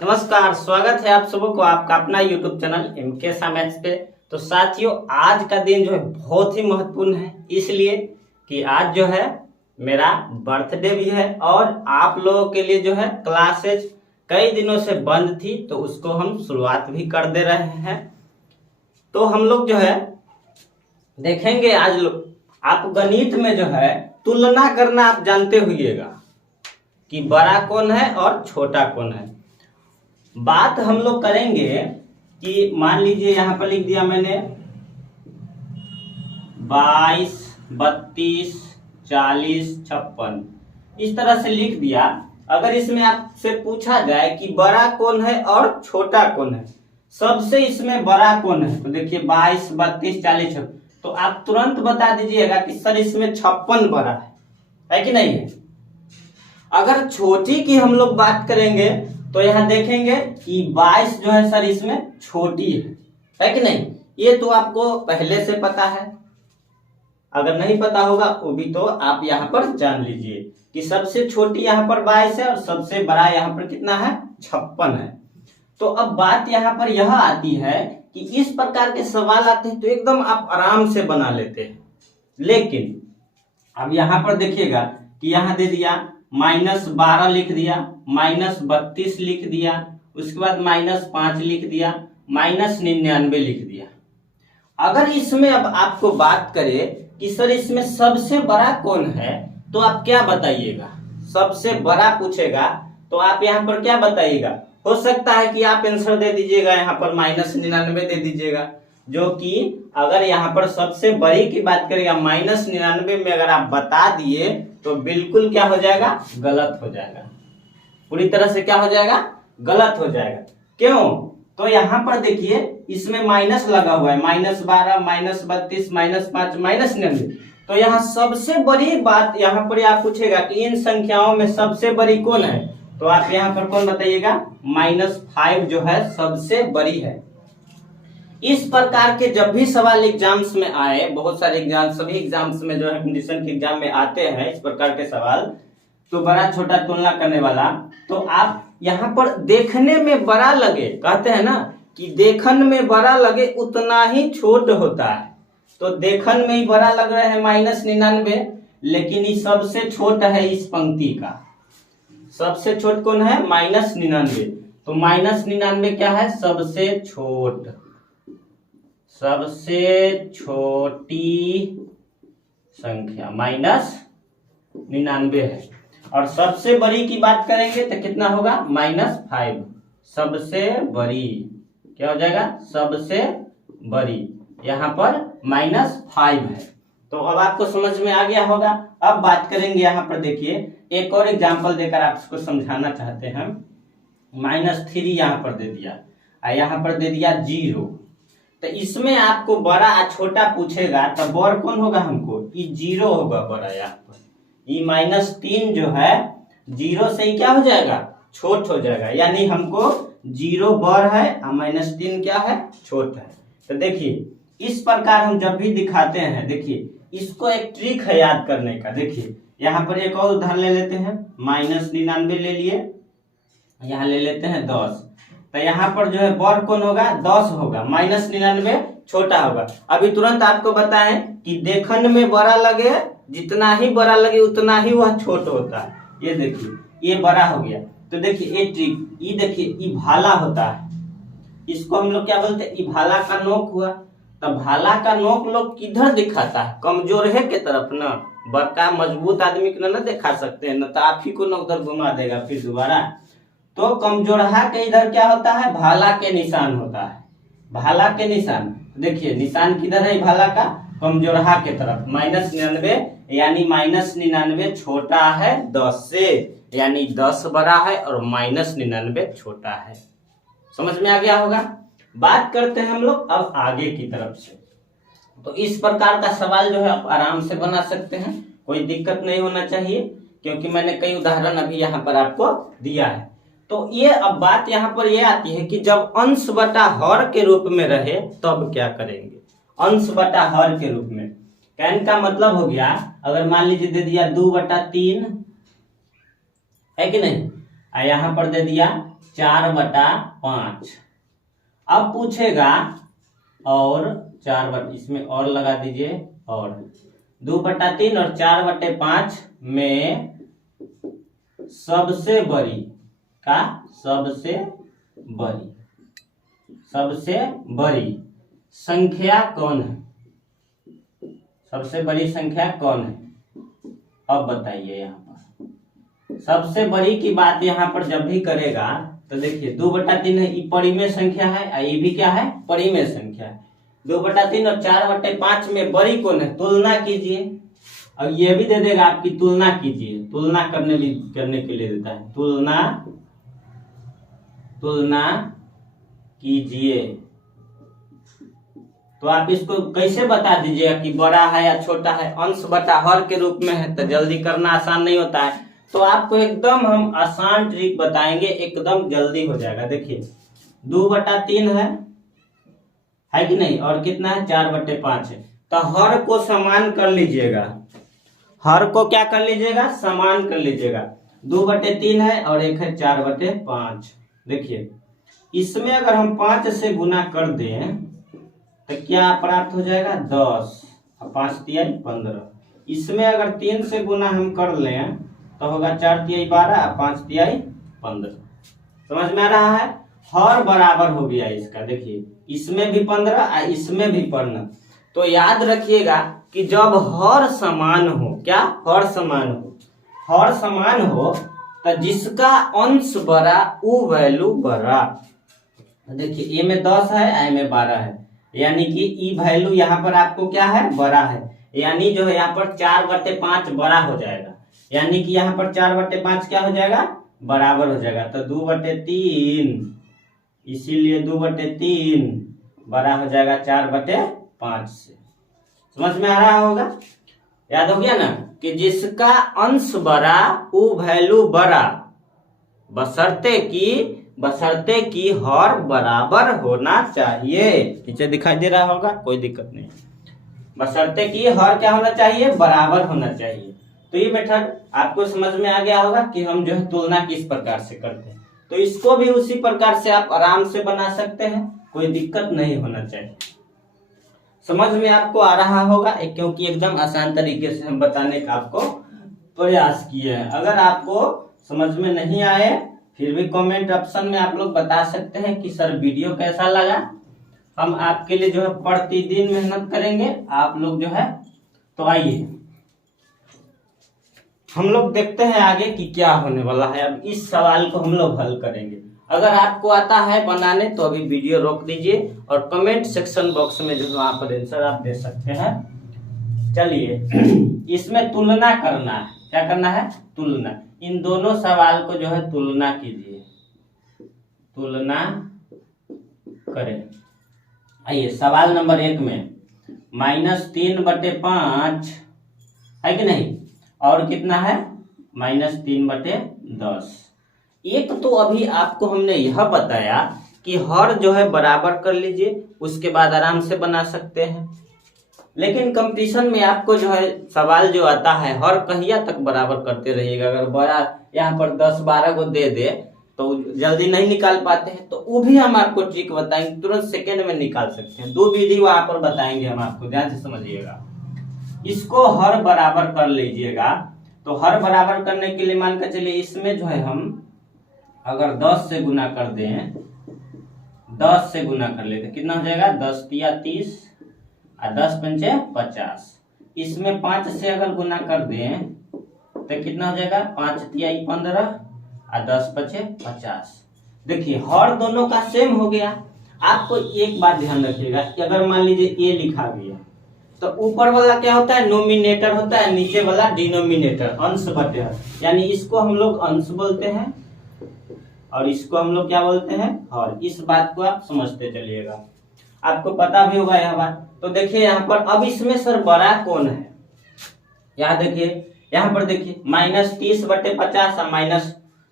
नमस्कार, स्वागत है आप सबों को आपका अपना YouTube चैनल MK मैथ्स पे। तो साथियों, आज का दिन जो है बहुत ही महत्वपूर्ण है, इसलिए कि आज जो है मेरा बर्थडे भी है और आप लोगों के लिए जो है क्लासेज कई दिनों से बंद थी, तो उसको हम शुरुआत भी कर दे रहे हैं। तो हम लोग जो है देखेंगे आज लोग, आप गणित में जो है तुलना करना आप जानते होइएगा कि बड़ा कौन है और छोटा कौन है। बात हम लोग करेंगे कि मान लीजिए यहाँ पर लिख दिया मैंने 22, 32, 40, 56, इस तरह से लिख दिया। अगर इसमें आपसे पूछा जाए कि बड़ा कौन है और छोटा कौन है, सबसे इसमें बड़ा कौन है, तो देखिए 22, 32, 40, 56, तो आप तुरंत बता दीजिएगा कि सर इसमें 56 बड़ा है कि नहीं है। अगर छोटी की हम लोग बात करेंगे तो यहाँ देखेंगे कि 22 जो है सर इसमें छोटी है कि नहीं। ये तो आपको पहले से पता है, अगर नहीं पता होगा वो भी तो आप यहाँ पर जान लीजिए कि सबसे छोटी यहाँ पर 22 है और सबसे बड़ा यहाँ पर कितना है, 56 है। तो अब बात यहाँ पर यह आती है कि इस प्रकार के सवाल आते हैं तो एकदम आप आराम से बना लेते हैं, लेकिन अब यहाँ पर देखिएगा कि यहाँ दे दिया -12 लिख दिया, -32 लिख दिया, उसके बाद -5 लिख दिया, -99 लिख दिया। अगर इसमें अब आपको बात करें कि सर इसमें सबसे बड़ा कौन है, तो आप क्या बताइएगा। सबसे बड़ा पूछेगा तो आप यहाँ पर क्या बताइएगा। हो सकता है कि आप आंसर दे दीजिएगा यहाँ पर -99 दे दीजिएगा, जो कि अगर यहाँ पर सबसे बड़ी की बात करेगा -99 में अगर आप बता दिए तो बिल्कुल क्या हो जाएगा, गलत हो जाएगा, पूरी तरह से क्या हो जाएगा, गलत हो जाएगा। क्यों, तो यहाँ पर देखिए इसमें माइनस लगा हुआ है, -12, -32, -5, -99। तो यहाँ सबसे बड़ी बात यहाँ पर आप पूछेगा कि इन संख्याओं में सबसे बड़ी कौन है, तो आप यहाँ पर कौन बताइएगा, -5 जो है सबसे बड़ी है। इस प्रकार के जब भी सवाल एग्जाम्स में आए, बहुत सारे एग्जाम, सभी एग्जाम्स में जो है कंडीशन के एग्जाम में आते हैं इस प्रकार के सवाल, तो बड़ा छोटा तुलना करने वाला, तो आप यहाँ पर देखने में बड़ा लगे, कहते हैं ना कि देखन में बड़ा लगे उतना ही छोट होता है। तो देखन में ही बड़ा लग रहा है -99, लेकिन ये सबसे छोट है इस पंक्ति का। सबसे छोट कौन है, -99। तो -99 क्या है, सबसे छोट, सबसे छोटी संख्या -99 है। और सबसे बड़ी की बात करेंगे तो कितना होगा, -5। सबसे बड़ी क्या हो जाएगा, सबसे बड़ी यहाँ पर -5 है। तो अब आपको समझ में आ गया होगा। अब बात करेंगे यहाँ पर, देखिए एक और एग्जांपल देकर आपको समझाना चाहते हैं। -3 यहाँ पर दे दिया और यहाँ पर दे दिया 0। तो इसमें आपको बड़ा और छोटा पूछेगा तो बड़ कौन होगा, हमको ये 0 होगा बड़ा। यहाँ पर ये -3 जो है 0 से ही क्या हो जाएगा, छोट हो जाएगा, यानी हमको 0 बड़ है और -3 क्या है, छोट है। तो देखिए इस प्रकार हम जब भी दिखाते हैं, देखिए इसको एक ट्रिक है याद करने का। देखिए यहाँ पर एक और उदाहरण ले लेते हैं, -99 ले लिए, यहाँ ले लेते हैं 10। तो यहाँ पर जो है बड़ कौन होगा, 10 होगा, -99 छोटा होगा। अभी तुरंत आपको बताएं कि देखने में बड़ा लगे, जितना ही बड़ा लगे उतना ही वह छोट होता है। ये देखिए ये बड़ा हो गया। तो देखिए ये ट्रिक, ये देखिए ये भाला होता है, इसको हम लोग क्या बोलते हैं, ये भाला का नोक हुआ। तो भाला का नोक लोग किधर दिखाता है, कमजोर है के तरफ ना, बड़का मजबूत आदमी को ना दिखा सकते हैं ना, तो आप ही को ना उधर घुमा देगा फिर दोबारा। तो कमजोरहा के इधर क्या होता है, भाला के निशान होता है, भाला के निशान। देखिए निशान किधर है भाला का, कमजोरहा के तरफ। -99 यानी -99 छोटा है 10 से, यानी 10 बड़ा है और -99 छोटा है। समझ में आ गया होगा। बात करते हैं हम लोग अब आगे की तरफ से। तो इस प्रकार का सवाल जो है आप आराम से बना सकते हैं, कोई दिक्कत नहीं होना चाहिए, क्योंकि मैंने कई उदाहरण अभी यहाँ पर आपको दिया है। तो ये अब बात यहाँ पर ये आती है कि जब अंश बटा हर के रूप में रहे तब क्या करेंगे। अंश बटा हर के रूप में कहने का मतलब हो गया, अगर मान लीजिए दे दिया 2/3 है कि नहीं, यहाँ पर दे दिया 4/5। अब पूछेगा और 4 इसमें और लगा दीजिए, और 2/3 और 4/5 में सबसे बड़ी का सबसे बड़ी संख्या कौन है? सबसे बड़ी संख्या कौन है? अब बताइए। यहाँ पर सबसे बड़ी की बात यहाँ पर जब भी करेगा तो देखिए 2/3 है, ये परिमेय संख्या है और ये भी क्या है? परिमेय संख्या है। 2/3 और 4/5 में बड़ी कौन है? तुलना कीजिए। और ये भी दे देगा आपकी तुलना कीजिए, तुलना करने के लिए देता है, तुलना कीजिए। तो आप इसको कैसे बता दीजिएगा कि बड़ा है या छोटा है? अंश बटा हर के रूप में है तो जल्दी करना आसान नहीं होता है। तो आपको एकदम हम आसान ट्रिक बताएंगे, एकदम जल्दी हो जाएगा। देखिए 2/3 है कि नहीं, और कितना है? 4/5 है। तो हर को समान कर लीजिएगा, हर को क्या कर लीजिएगा? समान कर लीजिएगा। 2/3 है और एक है 4/5। देखिए इसमें अगर हम 5 से गुना कर दें तो क्या प्राप्त हो जाएगा? 10 और 5 तिहाई 15। इसमें अगर 3 से गुना हम कर लें तो होगा 4 तिहाई 12 और 5 तिहाई 15। समझ में आ रहा है? हर बराबर हो गया इसका। देखिए इसमें भी 15 और इसमें भी 15। तो याद रखिएगा कि जब हर समान हो, क्या? हर समान हो तो जिसका अंश बड़ा वो वैल्यू बड़ा। देखिए ए में 10 है, ए में 12 है, यानी कि ई वैल्यू यहाँ पर आपको क्या है? बड़ा है। यानी जो है यहाँ पर 4/5 बड़ा हो जाएगा, यानी कि यहाँ पर 4/5 क्या हो जाएगा? बराबर हो जाएगा। तो 2/3, इसीलिए 2/3 बड़ा हो जाएगा 4/5 से। समझ में आ रहा होगा? याद हो गया ना कि जिसका अंश बड़ा वो वैल्यू बड़ा, बशर्ते कि हर बराबर होना चाहिए। नीचे दिखाई दे रहा होगा, कोई दिक्कत नहीं। बशर्ते कि हर क्या होना चाहिए? बराबर होना चाहिए। तो ये मेथड आपको समझ में आ गया होगा कि हम जो है तुलना किस प्रकार से करते हैं। तो इसको भी उसी प्रकार से आप आराम से बना सकते हैं, कोई दिक्कत नहीं होना चाहिए। समझ में आपको आ रहा होगा, क्योंकि एकदम आसान तरीके से हम बताने का आपको प्रयास किए हैं। अगर आपको समझ में नहीं आए फिर भी कमेंट ऑप्शन में आप लोग बता सकते हैं कि सर वीडियो कैसा लगा। हम आपके लिए जो है प्रतिदिन मेहनत करेंगे आप लोग जो है। तो आइए हम लोग देखते हैं आगे कि क्या होने वाला है। अब इस सवाल को हम लोग हल करेंगे। अगर आपको आता है बनाने तो अभी वीडियो रोक दीजिए और कमेंट सेक्शन बॉक्स में जो वहां पर आंसर आप दे सकते हैं। चलिए इसमें तुलना करना है। क्या करना है? तुलना। इन दोनों सवाल को जो है तुलना कीजिए, तुलना करें। आइए सवाल नंबर 1 में -3/5 है कि नहीं, और कितना है? -3/10। एक तो अभी आपको हमने यह बताया कि हर जो है बराबर कर लीजिए, उसके बाद आराम से बना सकते हैं। लेकिन कंपटीशन में आपको जो है सवाल जो आता है हर कहिया तक बराबर करते रहिएगा। अगर बड़ा यहाँ पर 10-12 को दे दे तो जल्दी नहीं निकाल पाते हैं, तो वो भी हम आपको ट्रिक बताएंगे, तुरंत सेकेंड में निकाल सकते हैं। 2 विधि वहां पर बताएंगे हम आपको, ध्यान से समझिएगा। इसको हर बराबर कर लीजिएगा। तो हर बराबर करने के लिए मान कर चलिए इसमें जो है हम अगर 10 से गुना कर दें, 10 से गुना कर लेते कितना हो जाएगा? 10 तिया 30 और 10 पंचे 50। इसमें 5 से अगर गुना कर दें तो कितना हो जाएगा? 5 तिया 15 और 10 पचे 50। देखिए हर दोनों का सेम हो गया। आपको एक बात ध्यान रखिएगा कि अगर मान लीजिए ए लिखा गया तो ऊपर वाला क्या होता है? नोमिनेटर होता है, नीचे वाला डिनोमिनेटर, अंश बटे हर। यानी इसको हम लोग अंश बोलते हैं और इसको हम लोग क्या बोलते हैं? हर। इस बात को आप समझते चलिएगा, आपको पता भी होगा यह बात। तो देखिए यहाँ पर अब इसमें सर बड़ा कौन है? यहाँ देखिए, यहाँ पर देखिए -30/50 और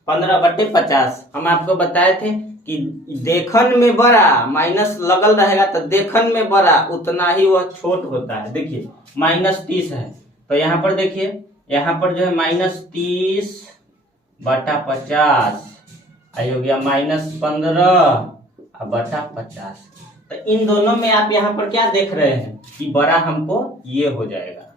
-15/50। हम आपको बताए थे कि देखन में बड़ा माइनस लगल रहेगा तो देखन में बड़ा उतना ही वह छोट होता है। देखिए -30 है तो यहाँ पर देखिए, यहाँ पर जो है -30/50 आई हो गया -15 और बटा 50। तो इन दोनों में आप यहाँ पर क्या देख रहे हैं कि बड़ा हमको ये हो जाएगा,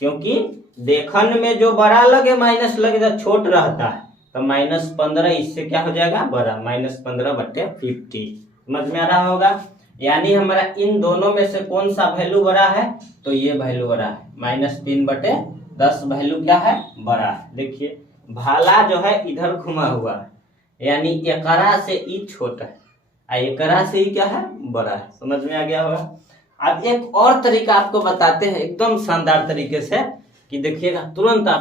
क्योंकि देखन में जो बड़ा लगे माइनस लगे तो छोट रहता है, तो -15 इससे क्या हो जाएगा बड़ा, -15/50। समझ में आ रहा होगा। यानी हमारा इन दोनों में से कौन सा वैल्यू बड़ा है, तो ये वैल्यू बड़ा है, -3/10 वैल्यू क्या है बड़ा है। देखिए भाला जो है इधर घुमा हुआ है, यानी एकरा से ई छोटा है, एकरा से ही क्या है बड़ा है। समझ में आ गया होगा। अब एक और तरीका आपको बताते हैं एकदम शानदार तरीके से, कि देखिएगा तुरंत आप